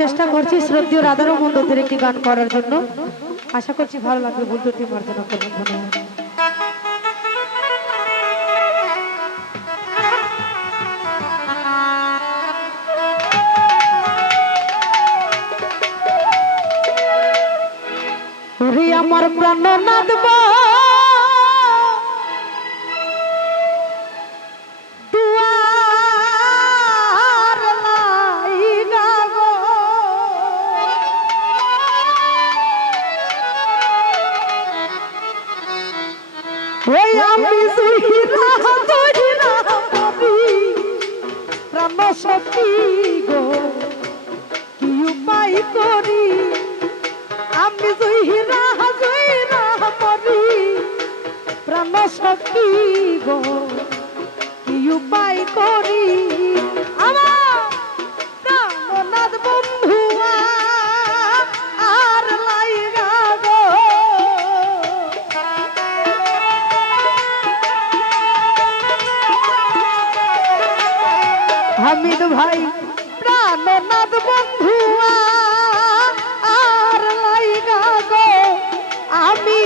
চেষ্টা করছি শ্রদ্ধেয় রাধারমণ দত্তের একটি গান করার জন্য। আশা করছি ভালো লাগবে। ভুল ত্রুটি মার্জনা করবেন। ধন্যবাদ। ওরে আমার প্রাণনাথ ওই আমি জহিরা জহিরা মরি প্রাণ সখী গো কি উপায় করি আমি জহিরা জহিরা মরি প্রাণ সখী গো কি উপায় করি আমার প্রাণনাথ বন্ধু আর লাইগা গো হামিদ ভাই প্রাণনাথ বন্ধু আর লাইগা গো আমি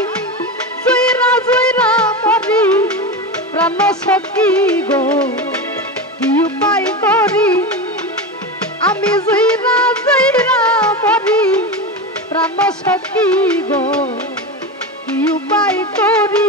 জয়রা জয়রা মরি প্রাণ সখী গো কি উপায় করি আমি জয়রা জয়রা মরি প্রাণ সখী গো কি উপায় করি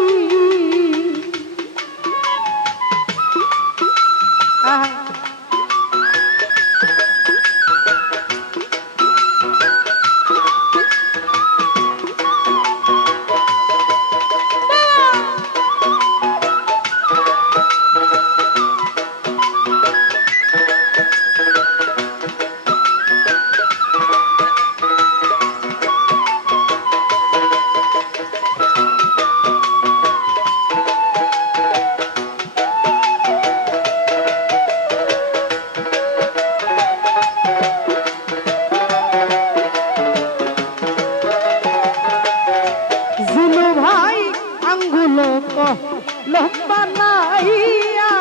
লম্বা নাইয়া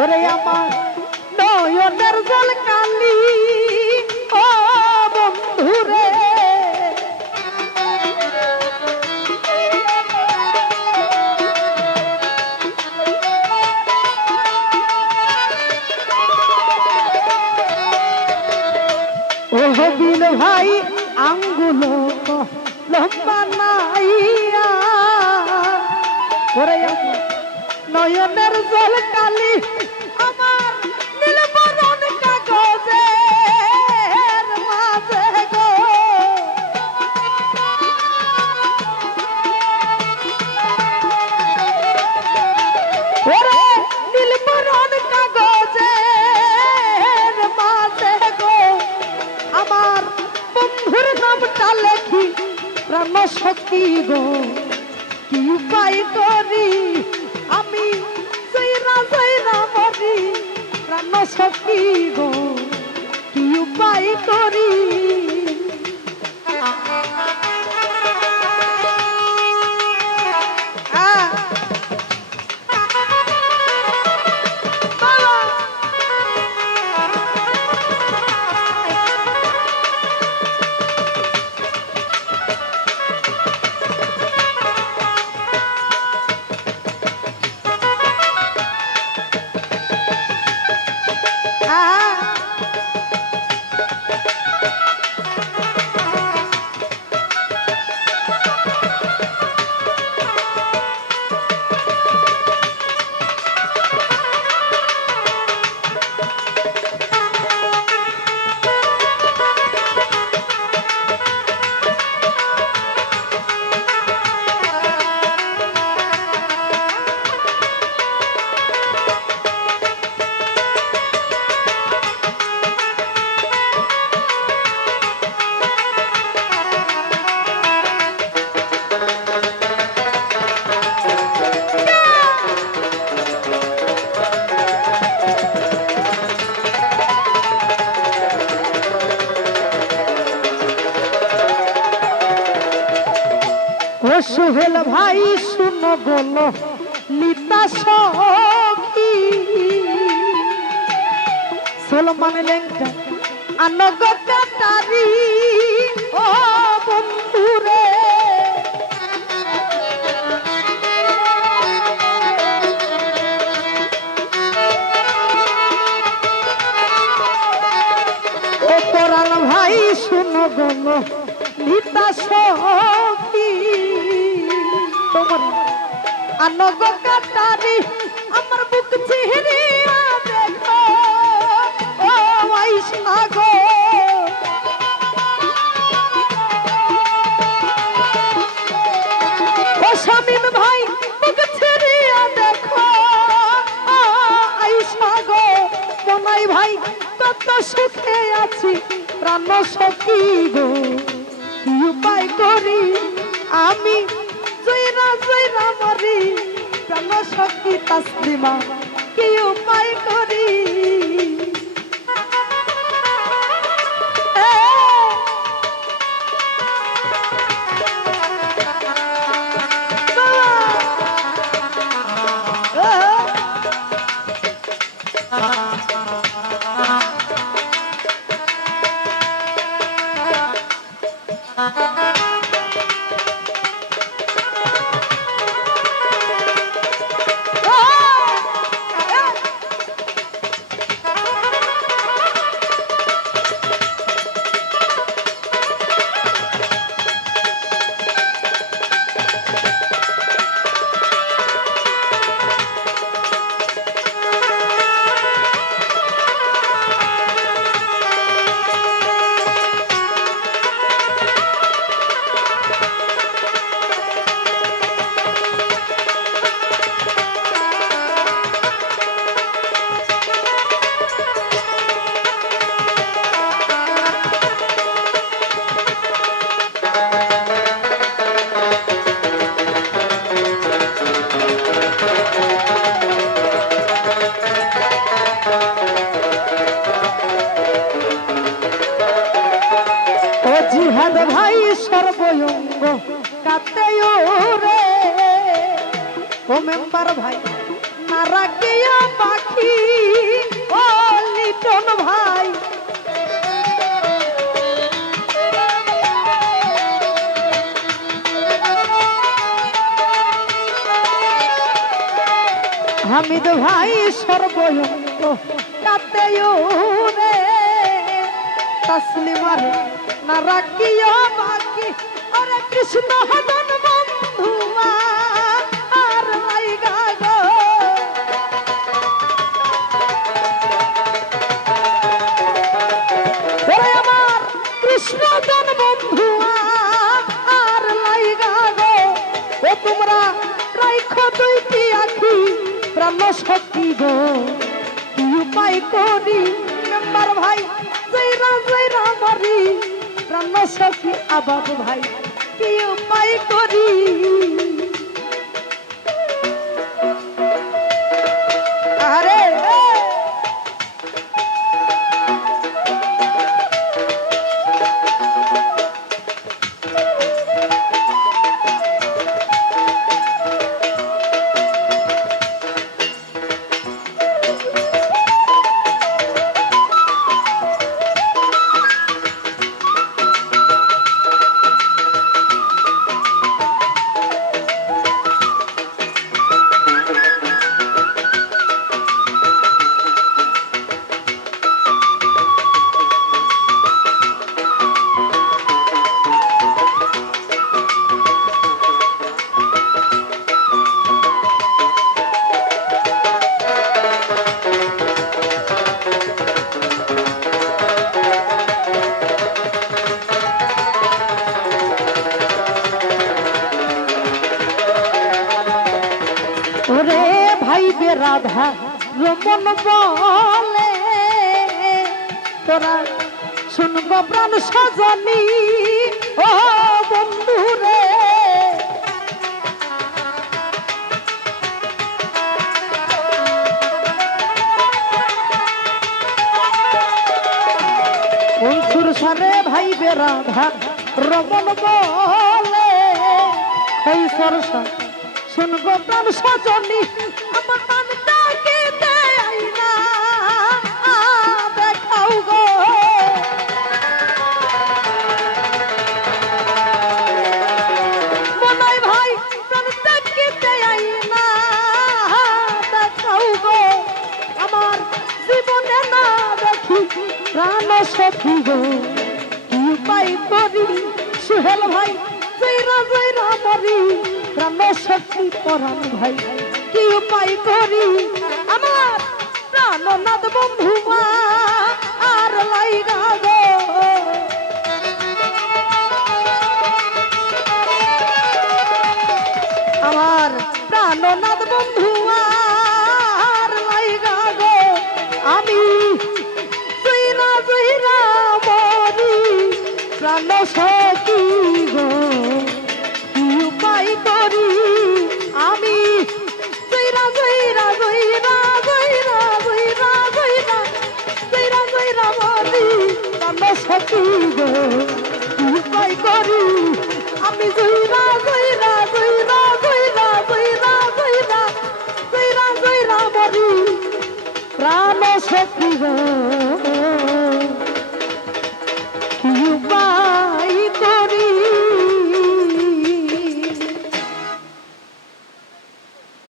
ওরে আমার নয়নের জল কালি ও বন্ধুরে ও বিল ভাই আঙ্গুল লম্বা নাইয়া ওরে আমার নয়নের জল কালি আমার নীলবরণ কাগজের মাঝে গো ওরে নীলবরণ কাগজের মাঝে গো আমার বন্ধুর নামটা লেখি প্রাণ সখী গো কি উপায় করি আমি জয়রা জয়রা মরি প্রাণ সখী গো কি উপায় করি সোহেল ভাই শুনো বলো লিতা সখী সলমান লেঙ্কা আনগতারি ও বন্ধুরে ও পরাণ ভাই শুনো গো নিতা সখী তোমার আনগতারি আমার বুক চিহরিয়া দেখো ও আইসা গো ও শামিম ভাই বুক চিহরিয়া দেখো ও আইসা গো মনাই ভাই কত সুখে আছি প্রাণ সখী গো কি উপায় করি আমি জয়রা জয়রা মরি প্রাণ সখী তাসলিমা কি উপায় করি জিহাদ ভাই সর্বঙ্গ কাতে রে ও মেম্বার ভাই না রাখিয়া পাখি ও লিটন ভাই হামিদ ভাই সর্বঙ্গ কাতে রে তসলিমার না রাখিও বাকি ওরে কৃষ্ণ হদন বন্ধু আর লাইগা গো ওরে আমার কৃষ্ণ হদন বন্ধু আর লাইগা গো ও তোমরা রাইখো দুইটি আখি প্রাণ সখী গো কি উপায় করি মেম্বার ভাই জয়রা জয়রা মরি প্রাণ সখী আবাব ভাই কি উপায় করি আরে ওরে ভাই বে রাধা রমন বলে তোরা শুনব প্রাণ সজনী ও বন্ধু রে মনসুর সারে ভাই বে রাধা রমন বলে এই সরসা শুনবো প্রাণ সজনী আমার প্রাণটাকে দেয় না দেখাও গো প্রাণ সখী গো কি উপায় করি সুহেল ভাই জয়রা জয়রা মরি প্রাণ সখী পরাণ ভাই কি উপায় করি আমার প্রাণনাথ বন্ধু আর লাইগা গো আমার প্রাণনাথ বন্ধু আর লাইগা গো আমি জয়রা জয়রা মরি প্রাণ সখী গো কি উপায় করি আমি জয়রা জয়রা জয়রা জয়রা জয়রা জয়রা জয়রা জয়রা মরি প্রাণ সখী গো কি উপায় করি আমি জয়রা জয়রা জয়রা জয়রা জয়রা জয়রা জয়রা জয়রা মরি প্রাণ সখী গো